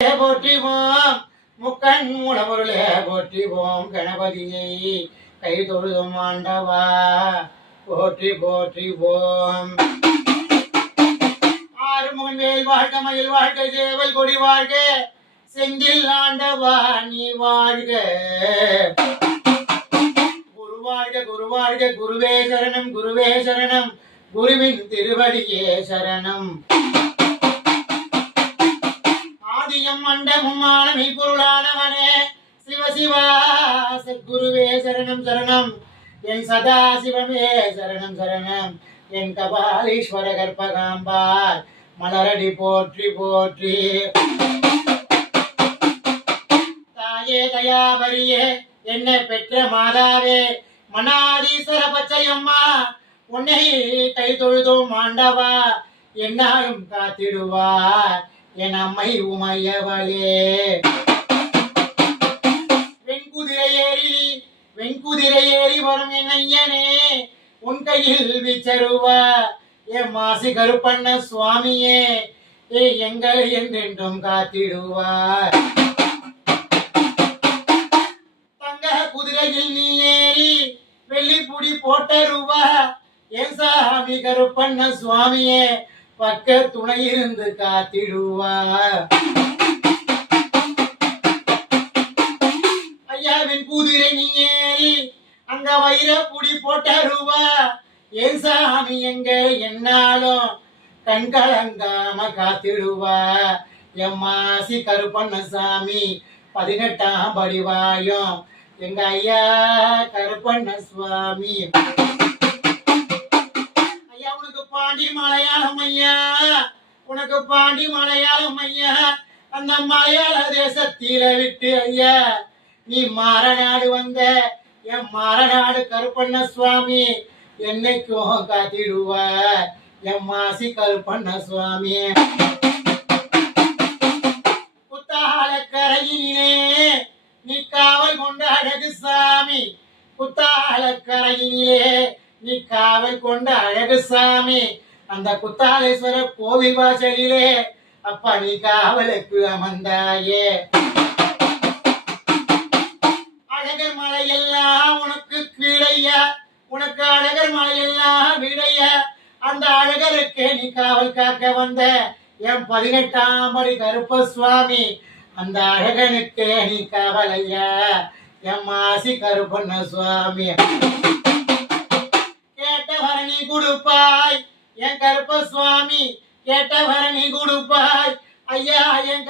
போற்றிவோம் முக்கண் மூலமுருளே போற்றிவோம் கணபதியை கை தொழுதும் ஆண்டவா போற்றி போற்றிவோம். ஆறுமுகன் வேல் வாழ்க மயில் வாழ்க சேவல் கொடி வாழ்க செந்தில் ஆண்டவா நீ வாழ்க. குரு வாழ்க குரு வாழ்க குருவே சரணம் குருவே சரணம் குருவின் திருவடியே சரணம். ஆதியம் மண்டமும் ஆனமி பொருளானவனே சிவசிவா சத்குருவே சரணம் சரணம் என் சதா சிவமே சரணம் சரணம் என் கபாலீஸ்வர கற்பகாம்பாள் மலரடி போற்றி போற்றி. தாயே தயாபரியே என்னை பெற்ற மாதாவே மனாதீஸ்வர பச்சையம்மா உன்னை கை தொழுதும் ஆண்டவா என்னாலும் காத்திடுவார் என் அம்மை உமையவளே. வெண்குதிரை ஏறி வரும் என் ஐயனே உன் கையில் விச்சருவா என் மாசி கருப்பண்ண சுவாமியே எங்களை என்றென்றும் காத்திடுவார். தங்க குதிரையில் நீ ஏறி வெள்ளிப்புடி போட்டருவா என் சாமி கருப்பண்ண சுவாமியே பக்க துணை இருந்து காத்திடுவார். ஐயாவின் குதிரை நீ ஏறி அங்க வைரப்புடி போட்டருவா என் சாமி எங்க என்னாலும் கண் கலங்காம காத்திடுவா என் மாசி கருப்பண்ண சாமி 18ஆம் படிவாயும் எங்க ஐயா கருப்பண்ண சுவாமி. ஐயா உனக்கு பாண்டி மலையாளம் ஐயா உனக்கு பாண்டி மலையாளம் ஐயா அந்த மலையாள தேசத்தில விட்டு ஐயா நீ மாறநாடு வந்த என் மாறநாடு கருப்பண்ண சுவாமி என்னைக்கும் காத்திடுவா என் மாசி கருப்பண்ண சுவாமி. குத்தால கரையிலே நீ காவல் கொண்ட அழகு சாமி குத்தால கரையிலே நீ காவல் கொண்ட அழகு சாமி அந்த குத்தாலேஸ்வர கோவில் வாசலிலே அப்பா நீ காவலுக்கு அமர்ந்தாயே. அழகர் மலையெல்லாம் உனக்கு கீழையா உனக்கு அழகர் மலையெல்லாம் வீடையா அந்த அழகருக்கு நீ காவல் காக்க வந்த என் 18ஆம் படி கருப்ப சுவாமி அந்த அழகனுக்கு நீ காவலையா என் மாசி கருப்பண்ண சுவாமி. கேட்டவர நீ கொடுப்பாய் என் கருப்ப சுவாமி கேட்டவர நீ கொடுப்பாய் ஐயா என்